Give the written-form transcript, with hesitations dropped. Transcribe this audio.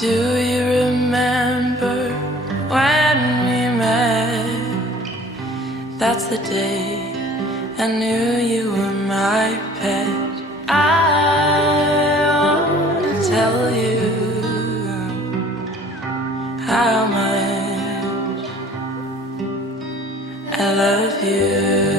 Do you remember when we met? That's the day I knew you were my pet. I wanna tell you how much I love you.